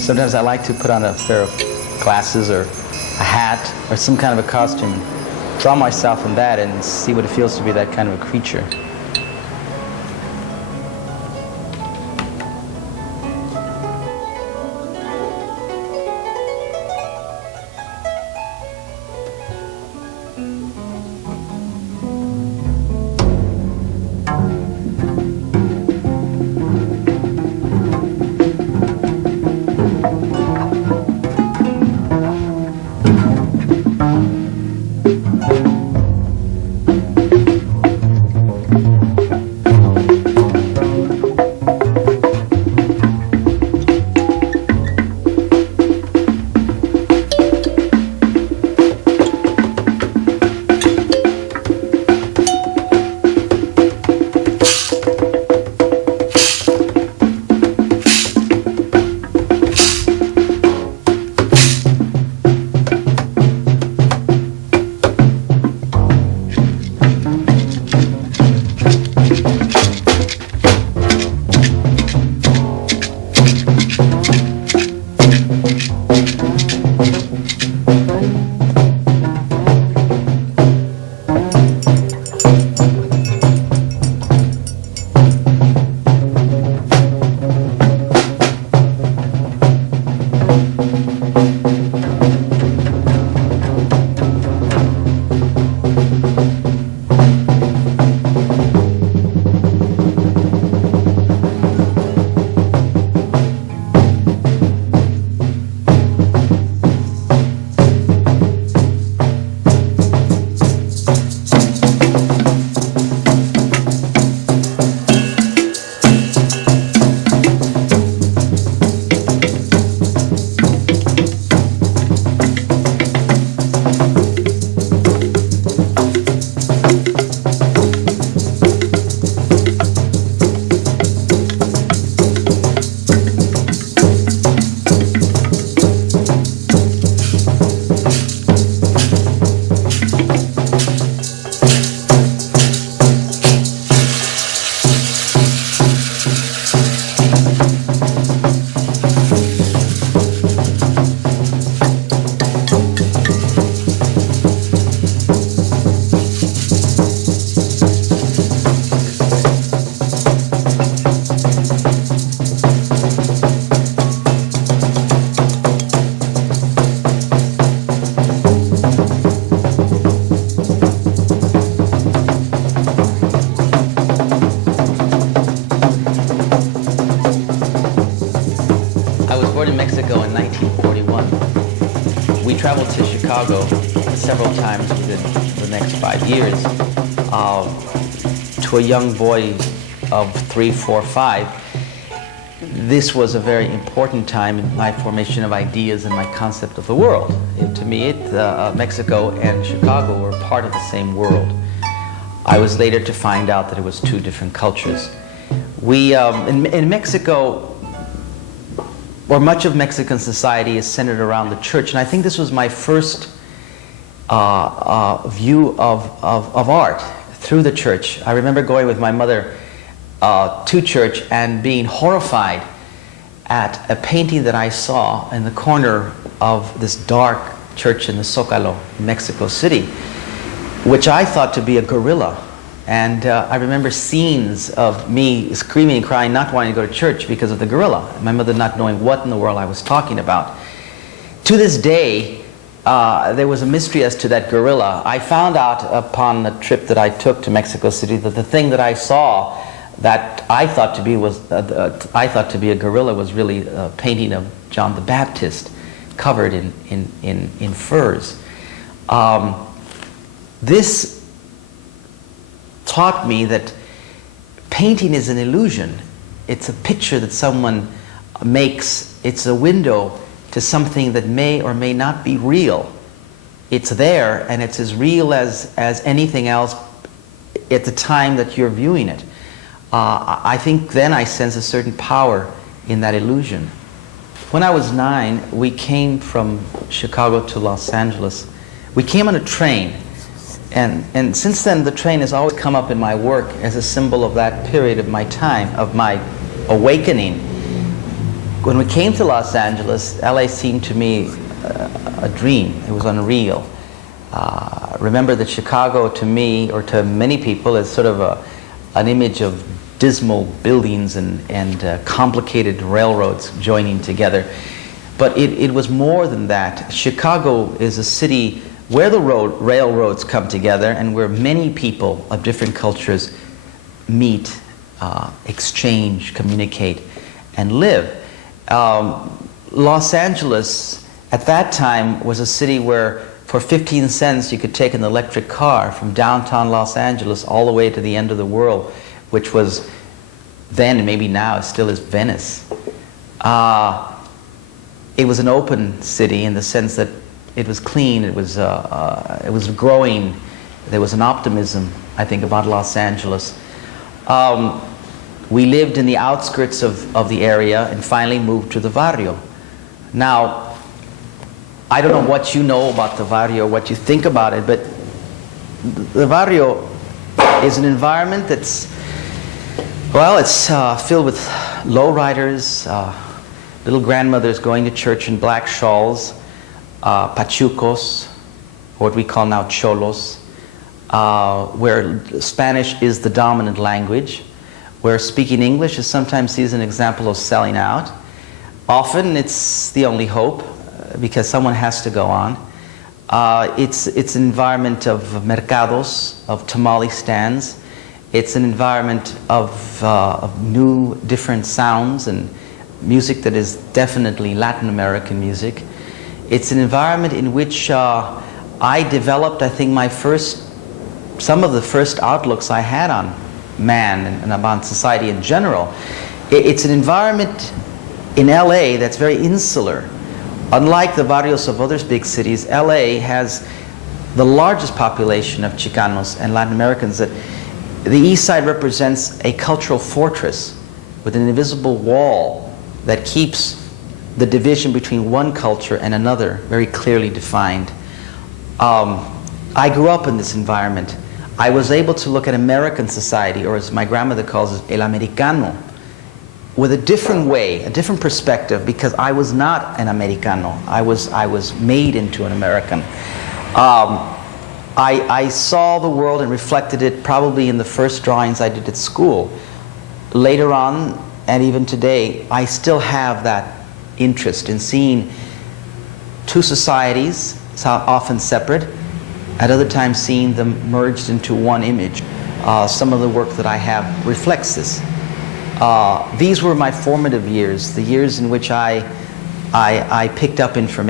Sometimes I like to put on a pair of glasses or a hat or some kind of a costume and draw myself in that and see what it feels to be that kind of a creature. Mexico in 1941. We traveled to Chicago several times within the next 5 years. To a young boy of 3, 4, 5, this was a very important time in my formation of ideas and my concept of the world. To me, Mexico and Chicago were part of the same world. I was later to find out that it was two different cultures. We, in Mexico, or much of Mexican society is centered around the church, and I think this was my first view of art through the church. I remember going with my mother to church and being horrified at a painting that I saw in the corner of this dark church in the Zócalo, Mexico City, which I thought to be a gorilla. And I remember scenes of me screaming and crying, not wanting to go to church because of the gorilla. My mother not knowing what in the world I was talking about. To this day, there was a mystery as to that gorilla. I found out upon a trip that I took to Mexico City that the thing that I saw that I thought to be a gorilla was really a painting of John the Baptist, covered in furs. This taught me that painting is an illusion. It's a picture that someone makes. It's a window to something that may or may not be real. It's there, and it's as real as anything else at the time that you're viewing it. I think then I sense a certain power in that illusion. When I was 9, we came from Chicago to Los Angeles. We came on a train, and since then the train has always come up in my work as a symbol of that period of my time, of my awakening. When we came to Los Angeles, LA seemed to me a dream. It was unreal. Remember that Chicago to me, or to many people, is sort of an image of dismal buildings and complicated railroads joining together. But it was more than that. Chicago is a city where the railroads come together and where many people of different cultures meet, exchange, communicate, and live. Los Angeles at that time was a city where for 15 cents you could take an electric car from downtown Los Angeles all the way to the end of the world, which was then, and maybe now still is, Venice. It was an open city in the sense that it was clean, it was growing. There was an optimism, I think, about Los Angeles. We lived in the outskirts of the area and finally moved to the barrio. Now, I don't know what you know about the barrio, what you think about it, but the barrio is an environment that's, well, it's filled with lowriders, little grandmothers going to church in black shawls, pachucos, what we call now cholos, where Spanish is the dominant language, where speaking English is sometimes seen as an example of selling out. Often it's the only hope, because someone has to go on. It's an environment of mercados, of tamale stands. It's an environment of new, different sounds and music that is definitely Latin American music. It's an environment in which I developed, I think, some of the first outlooks I had on man and about society in general. It's an environment in LA that's very insular. Unlike the barrios of other big cities, LA has the largest population of Chicanos and Latin Americans. That the East Side represents a cultural fortress with an invisible wall that keeps the division between one culture and another very clearly defined. I grew up in this environment. I was able to look at American society, or as my grandmother calls it, el americano, with a different way, a different perspective, because I was not an Americano. I was made into an American. I saw the world and reflected it probably in the first drawings I did at school. Later on, and even today, I still have that interest in seeing two societies, often separate, at other times seeing them merged into one image. Some of the work that I have reflects this. These were my formative years, the years in which I picked up information.